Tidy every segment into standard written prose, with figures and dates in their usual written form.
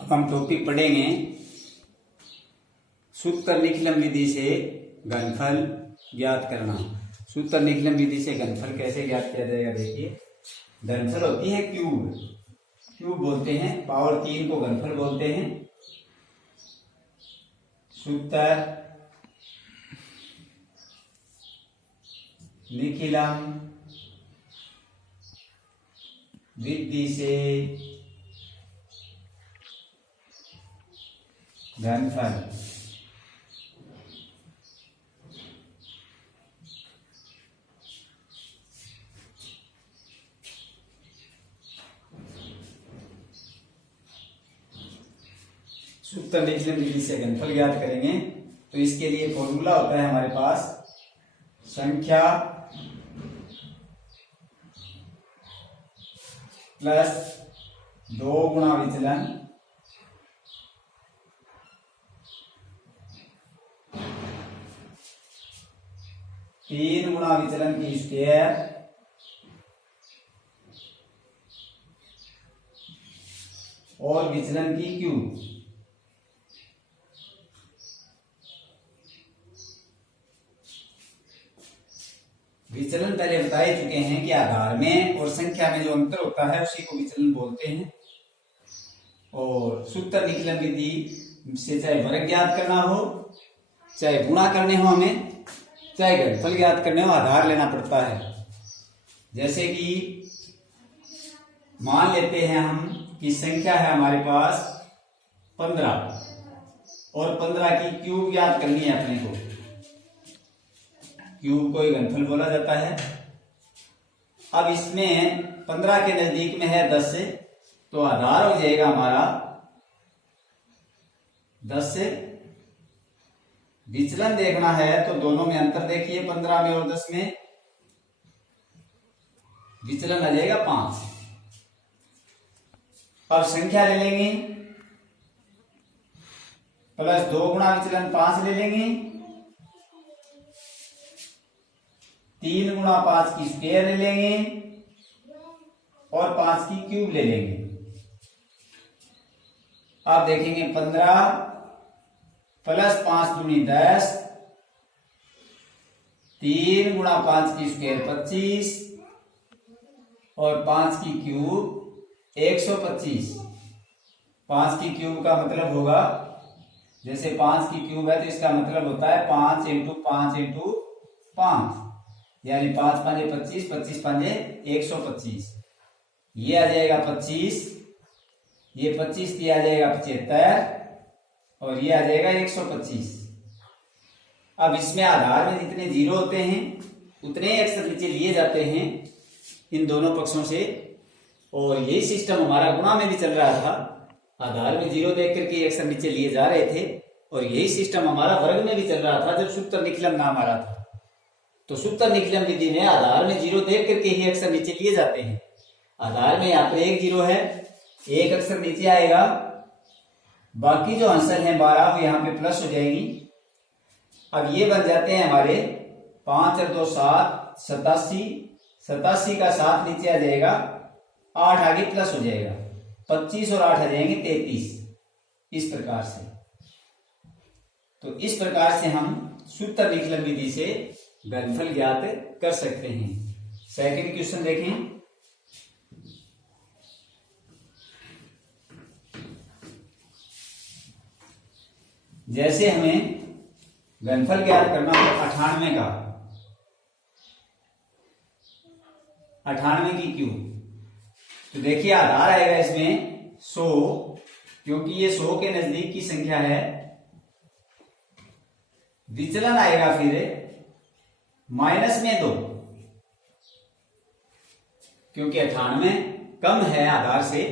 अब हम टॉपिक पढ़ेंगे सूत्र निखिलम विधि से घनफल ज्ञात करना। सूत्र निखिलम विधि से घनफल कैसे ज्ञात किया जाएगा, देखिए। घनफल होती है क्यूब, क्यूब बोलते हैं, पावर 3 को घनफल बोलते हैं। सूत्र निखिलम विधि से घनफल सूत्र निखिलम विधि से घनफल ज्ञात करेंगे तो इसके लिए फॉर्मूला होता है हमारे पास संख्या प्लस 2 गुणा विचलन तीन गुणा विचलन की स्क्वायर और विचलन की क्यूब। विचलन पहले बता ही चुके हैं कि आधार में और संख्या में जो अंतर होता है उसी को विचलन बोलते हैं। और सूत्र निखिलम विधि से चाहे वर्ग ज्ञात करना हो, चाहे गुणा करने हो, हमें चाहे घनफल ज्ञात करने हो, आधार लेना पड़ता है। जैसे कि मान लेते हैं हम कि संख्या है हमारे पास 15 और 15 की क्यूब ज्ञात करनी है अपने को। क्यूब को घनफल बोला जाता है। अब इसमें 15 के नजदीक में है 10 से, तो आधार हो जाएगा हमारा 10 से। विचलन देखना है तो दोनों में अंतर देखिए, 15 में और 10 में विचलन आ जाएगा 5। अब संख्या ले लेंगे, प्लस 2 गुणा विचलन 5 ले लेंगे, 3 गुणा 5 की स्क्वायर ले लेंगे और 5 की क्यूब ले लेंगे। अब देखेंगे 15 प्लस 5 दूनी 10, 3 गुणा 5 की स्क्वायर 25 और 5 की क्यूब 125। 5 की क्यूब का मतलब होगा, जैसे 5 की क्यूब है तो इसका मतलब होता है 5 इंटू 5 इंटू 5, यानी 5 5 25, 25 5 125। ये आ जाएगा 25, ये 25 दिया जाएगा 75 और ये आ जाएगा 125। अब इसमें आधार में जितने जीरो होते हैं उतने अक्सर नीचे लिए जाते हैं इन दोनों पक्षों से। और यही सिस्टम हमारा गुणा में भी चल रहा था। आधार में जीरो देख करके अक्सर नीचे लिए जा रहे थे और यही सिस्टम हमारा वर्ग में भी चल रहा था जब सूत्र निखिलम नाम आ रहा था। तो सूत्र निखिलम विधि में आधार में जीरो देख करके ही अक्सर नीचे लिए जाते हैं। आधार में यहाँ पे 1 जीरो है, 1 अक्सर नीचे आएगा, बाकी जो आंसर है 12 वो यहाँ पे प्लस हो जाएगी। अब ये बन जाते हैं हमारे 5 और 2 7, 87, 87 का 7 नीचे आ जाएगा, 8 आगे प्लस हो जाएगा, 25 और 8 आ जाएंगे 33। इस प्रकार से, तो इस प्रकार से हम सूत्र निखिलम विधि से घनफल ज्ञात कर सकते हैं। सेकंड क्वेश्चन देखें। जैसे हमें घनफल ज्ञात करना हो 98 का, 98 की क्यूब, तो देखिए आधार आएगा इसमें 100, क्योंकि ये 100 के नजदीक की संख्या है। विचलन आएगा फिर माइनस में 2, क्योंकि 98 कम है आधार से,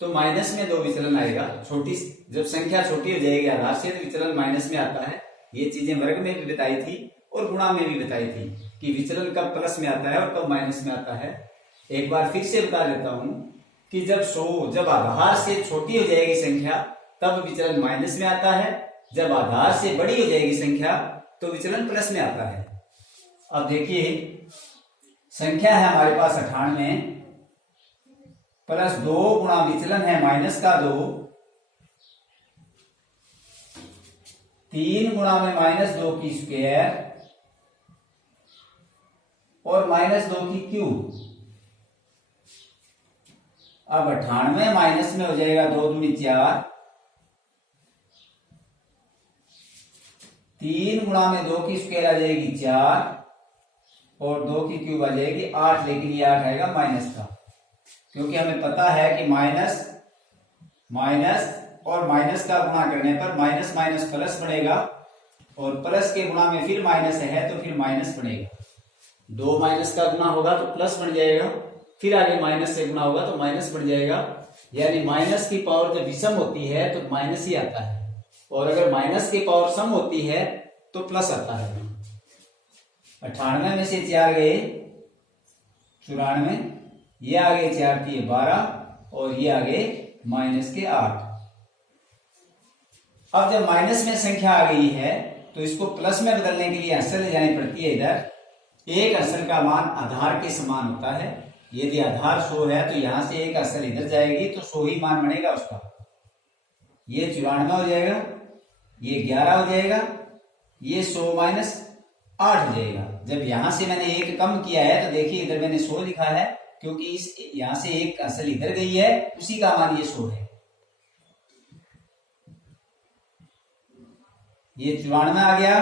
तो माइनस में 2 विचलन आएगा। छोटी जब संख्या छोटी हो जाएगी आधार से तो विचलन माइनस में आता है। ये चीजें वर्ग में भी बताई थी और गुणा में भी बताई थी कि विचलन कब प्लस में आता है और कब माइनस में आता है। एक बार फिर से बता देता हूं कि जब आधार से छोटी हो जाएगी संख्या तब विचलन माइनस में आता है, जब आधार से बड़ी हो जाएगी संख्या तो विचलन प्लस में आता है। अब देखिए संख्या है हमारे पास 98 प्लस 2 गुणा विचलन है -2 3 गुणा में -2 की स्क्वायर और -2 की क्यूब। अब 98 माइनस में हो जाएगा 2 दूनी 4, 3 गुणा में 2 की स्क्वायर आ जाएगी 4 और 2 की क्यूब आ जाएगी 8, लेकिन ये 8 आएगा माइनस का, क्योंकि हमें पता है कि माइनस माइनस और माइनस का गुणा करने पर माइनस माइनस प्लस बनेगा और प्लस के गुणा में फिर माइनस है तो फिर माइनस बनेगा। 2 माइनस का गुणा होगा तो प्लस बन जाएगा, फिर आगे माइनस से गुणा होगा तो माइनस बन जाएगा। यानी माइनस की पावर जब विषम होती है तो माइनस ही आता है, और अगर माइनस की पावर सम होती है तो प्लस आता है। 98 में से 4 गए 94, ये आगे 4 थी 12 और ये आगे माइनस के 8। अब जब माइनस में संख्या आ गई है तो इसको प्लस में बदलने के लिए अंश ले जानी पड़ती है। इधर एक अंश का मान आधार के समान होता है। यदि आधार 100 है तो यहां से एक अंश इधर जाएगी तो 100 ही मान बनेगा उसका। ये 94 हो जाएगा, ये 11 हो जाएगा, ये 100 माइनस 8 हो जाएगा। जब यहां से मैंने एक कम किया है तो देखिए इधर मैंने 100 लिखा है, क्योंकि इस यहां से एक असल इधर गई है, उसी का मान ये 100 है। ये 94 आ गया,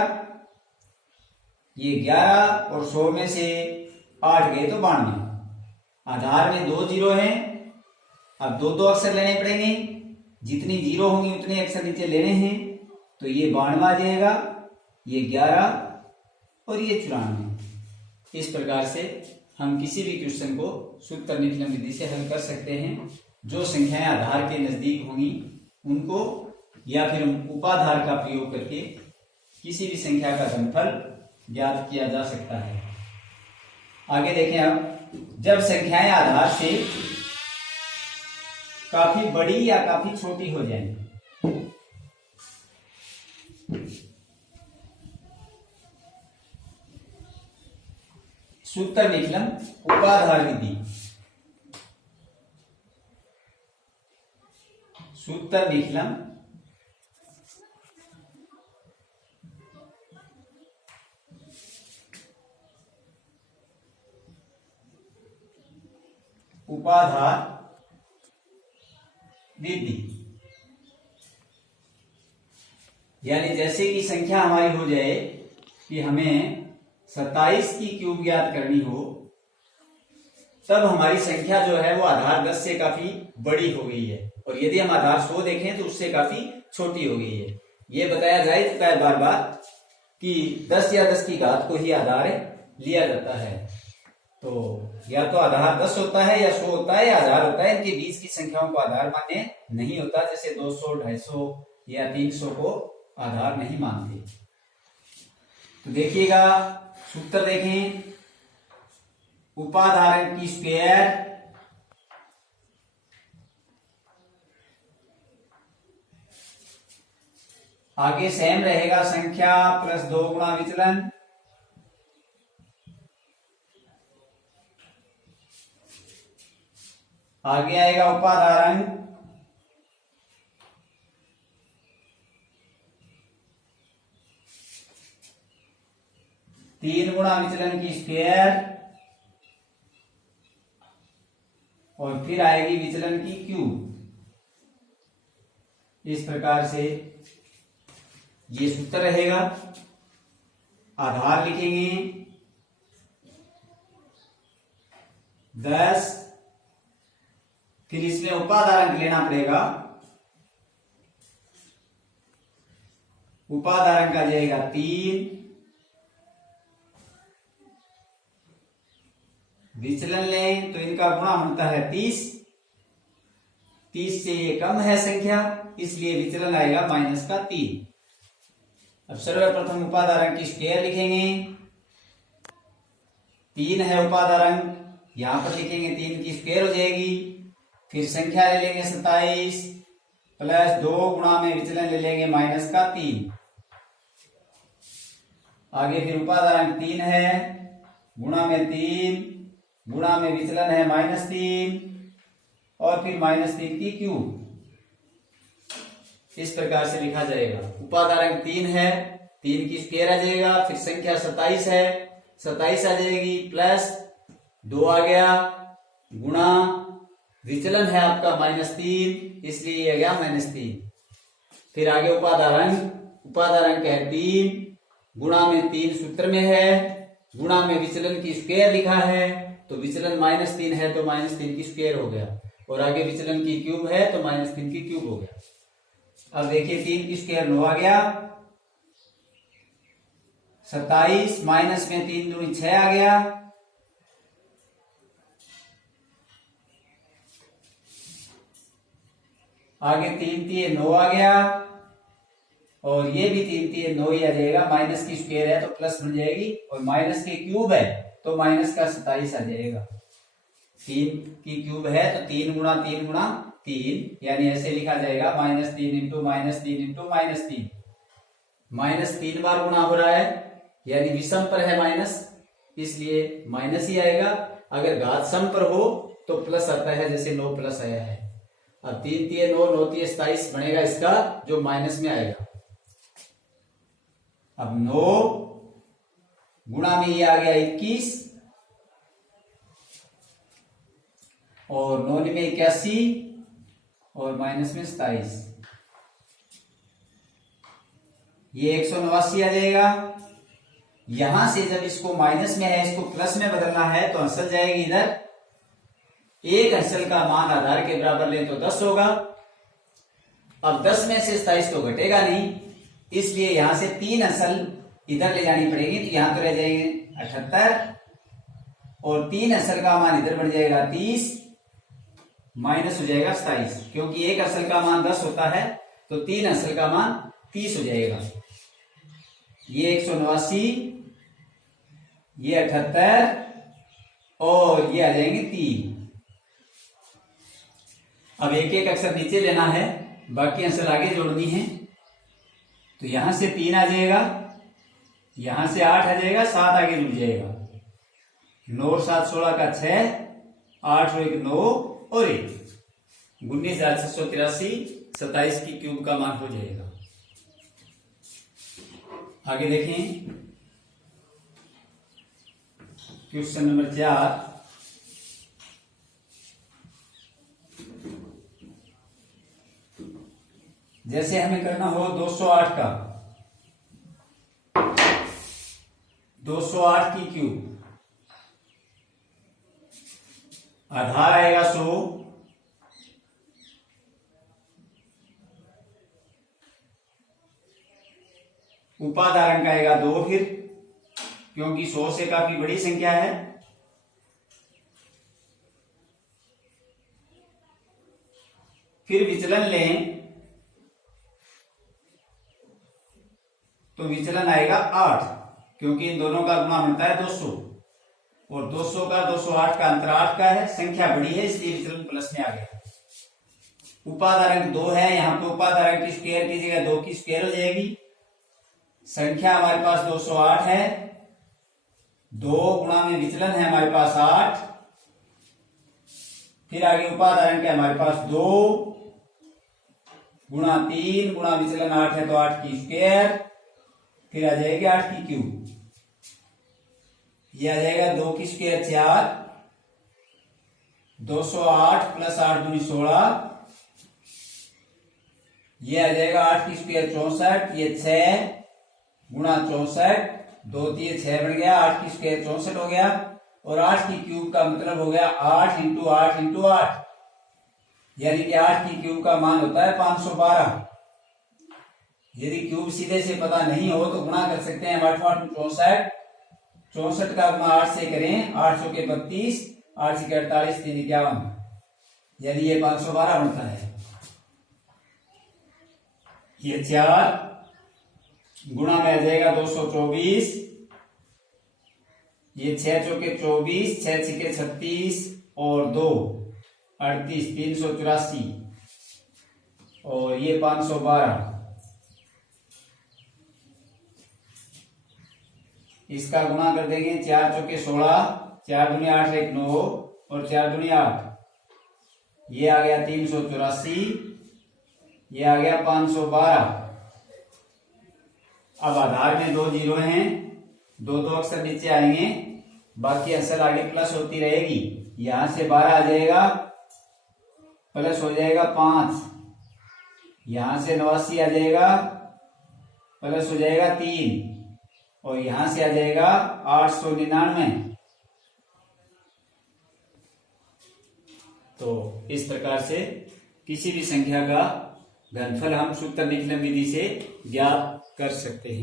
ये 11 और 100 में से 8 गए तो 92। आधार में 2 जीरो हैं, अब 2 अक्षर लेने पड़ेंगे, जितनी जीरो होंगी उतने अक्षर नीचे लेने हैं, तो ये 92 आ जाएगा, ये 11 और ये 94। इस प्रकार से हम किसी भी क्वेश्चन को सूत्र निकलन विधि से हल कर सकते हैं। जो संख्याएं आधार के नजदीक होंगी उनको या फिर उपाधार का प्रयोग करके किसी भी संख्या का घनफल ज्ञात किया जा सकता है। आगे देखें, अब जब संख्याएं आधार से काफी बड़ी या काफी छोटी हो जाएंगी, सूत्र निकलन उपाधार विधि। सूत्र निकलन उपाधार विधि। यानी जैसे कि संख्या हमारी हो जाए कि हमें 27 की क्यूब ज्ञात करनी हो, तब हमारी संख्या जो है वो आधार 10 से काफी बड़ी हो गई है, और यदि हम आधार 100 देखें तो उससे काफी छोटी हो गई है। ये बताया जा चुका है बार बार कि 10 या 10 की घात को ही आधार लिया जाता है। तो या तो आधार 10 होता है या 100 होता है या आधार होता है, इनके बीच की संख्याओं को आधार मान्य नहीं होता। जैसे 200, 250 या 300 को आधार नहीं मानते। तो देखिएगा, सूत्र देखें, उपाधारण की स्क्वायर आगे सेम रहेगा, संख्या प्लस 2 गुणा विचलन, आगे आएगा उपाधारण तीन गुणा विचलन की स्क्वायर और फिर आएगी विचलन की क्यूब। इस प्रकार से ये सूत्र रहेगा। आधार लिखेंगे 10, फिर इसमें उपाधारण लेना पड़ेगा। उपाधारण का जाएगा 3, विचलन लें तो इनका गुणा होता है 30। 30 से ये कम है संख्या, इसलिए विचलन आएगा -3। अब सर्वप्रथम उपाधारण की स्क्वायर लिखेंगे। 3 है उपाधारण, यहां पर लिखेंगे 3 की स्क्वायर हो जाएगी। फिर संख्या ले लेंगे 27 प्लस 2 गुणा में विचलन ले लेंगे -3। आगे फिर उपाधारण 3 है, गुणा में 3 गुणा में विचलन है -3 और फिर -3 की क्यूब। इस प्रकार से लिखा जाएगा। उपादान 3 है, 3 की स्क्वायर आ जाएगा, फिर संख्या 27 है, 27 आ जाएगी, प्लस 2 आ गया, गुणा विचलन है आपका -3, इसलिए ये आ गया -3। फिर आगे उपादान है 3, गुणा में 3 सूत्र में है, गुणा में विचलन की स्क्वायर लिखा है, तो विचलन -3 है तो -3 की स्क्वायर हो गया, और आगे विचलन की क्यूब है तो -3 की क्यूब हो गया। अब देखिए 3 की स्क्वायर 9 आ गया, 27 माइनस में 3 दूनी 6 आ गया, आगे 3 3 9 आ गया, और ये भी 3 3 9 ही आ जाएगा। माइनस की स्क्वायर है तो प्लस बन जाएगी, और माइनस के क्यूब है तो माइनस का 27 आ जाएगा। 3 की क्यूब है तो 3 गुणा 3 गुणा 3, यानी ऐसे लिखा जाएगा -3 इंटू -3 इंटू -3। -3 बार गुणा हो रहा है, यानी विषम पर है माइनस, इसलिए माइनस ही आएगा। अगर घात सम पर हो तो प्लस आता है, जैसे 9 प्लस आया है। अब 3 3 9 9 3 27 बनेगा इसका, जो माइनस में आएगा। अब 9 गुणा में ये आ गया 21, और 9 में 81, और माइनस में 27, ये 189 आ जाएगा। यहां से जब इसको माइनस में है, इसको प्लस में बदलना है तो अंशल जाएगी इधर। एक अंशल का मान आधार के बराबर ले तो 10 होगा। अब 10 में से 27 तो घटेगा नहीं, इसलिए यहां से 3 अंशल इधर ले जानी पड़ेगी, तो यहां तो रह जाएंगे 78, और 3 अंशल का मान इधर बढ़ जाएगा 30, माइनस हो जाएगा 27, क्योंकि एक अंशल का मान 10 होता है तो 3 अंशल का मान 30 हो जाएगा। ये 189, ये 78, और ये आ जाएंगे 3। अब एक एक अक्षर नीचे लेना है, बाकी अंशल आगे जोड़नी है। तो यहां से 3 आ जाएगा, यहां से 8 आ जाएगा, 7 आगे जुड़ जाएगा। 9 और 7 16 का 6, 8 और 1 9, और 1 19,683, 27 की क्यूब का मान हो जाएगा। आगे देखें क्वेश्चन नंबर 4। जैसे हमें करना हो 208 का, 208 की क्यूब, आधार आएगा 100, उपादान का आएगा 2, फिर क्योंकि 100 से काफी बड़ी संख्या है। फिर विचलन लें तो विचलन आएगा 8, क्योंकि इन दोनों का गुणा बनता है 200, और 200 का 208 का अंतर 8 का है, संख्या बड़ी है इसलिए विचलन प्लस में आ गया। उपादान 2 है, यहाँ पे उपादान की स्क्वायर की जगह 2 की स्क्वायर हो जाएगी। संख्या हमारे पास 208 है, 2 गुणा में विचलन है हमारे पास 8, फिर आगे उपादान के हमारे पास 2 गुणा 3 गुणा विचलन 8 है तो 8 की स्क्वायर, फिर आ जाएगी 8 की क्यूब, ये आ जाएगा 2 की स्क्वायर 4, 208 प्लस 8 दूनी 16, ये आ जाएगा 8 की स्क्वायर 64, ये 6 गुणा 64, 2 3 6 बन गया, 8 की स्क्वायर 64 हो गया, और 8 की क्यूब का मतलब हो गया 8 इंटू 8 इंटू 8, यानी कि 8 की क्यूब का मान होता है 512। यदि क्यूब सीधे से पता नहीं हो तो गुणा कर सकते हैं 8 8 64, 64 का गुणा 8 से करें, 8 के 32, 8 के 48, 3 51, यानी ये 512 बनता है। ये 4 गुणा में आ जाएगा 224, ये 6 चौके 24, 6 छिके 36, और 2 38, 384, और ये 512। इसका गुणा कर देंगे, 4 चौके 16, 4 दूनी 8 1 9, और 4 दूनी 8, ये आ गया 384, ये आ गया 512। अब आधार में 2 जीरो हैं, दो अक्षर नीचे आएंगे, बाकी असल आगे प्लस होती रहेगी। यहां से 12 आ जाएगा, प्लस हो जाएगा 5, यहां से 89 आ जाएगा, प्लस हो जाएगा 3, और यहां से आ जाएगा 899। तो इस प्रकार से किसी भी संख्या का घनफल हम सूत्र निकलन विधि से ज्ञात कर सकते हैं।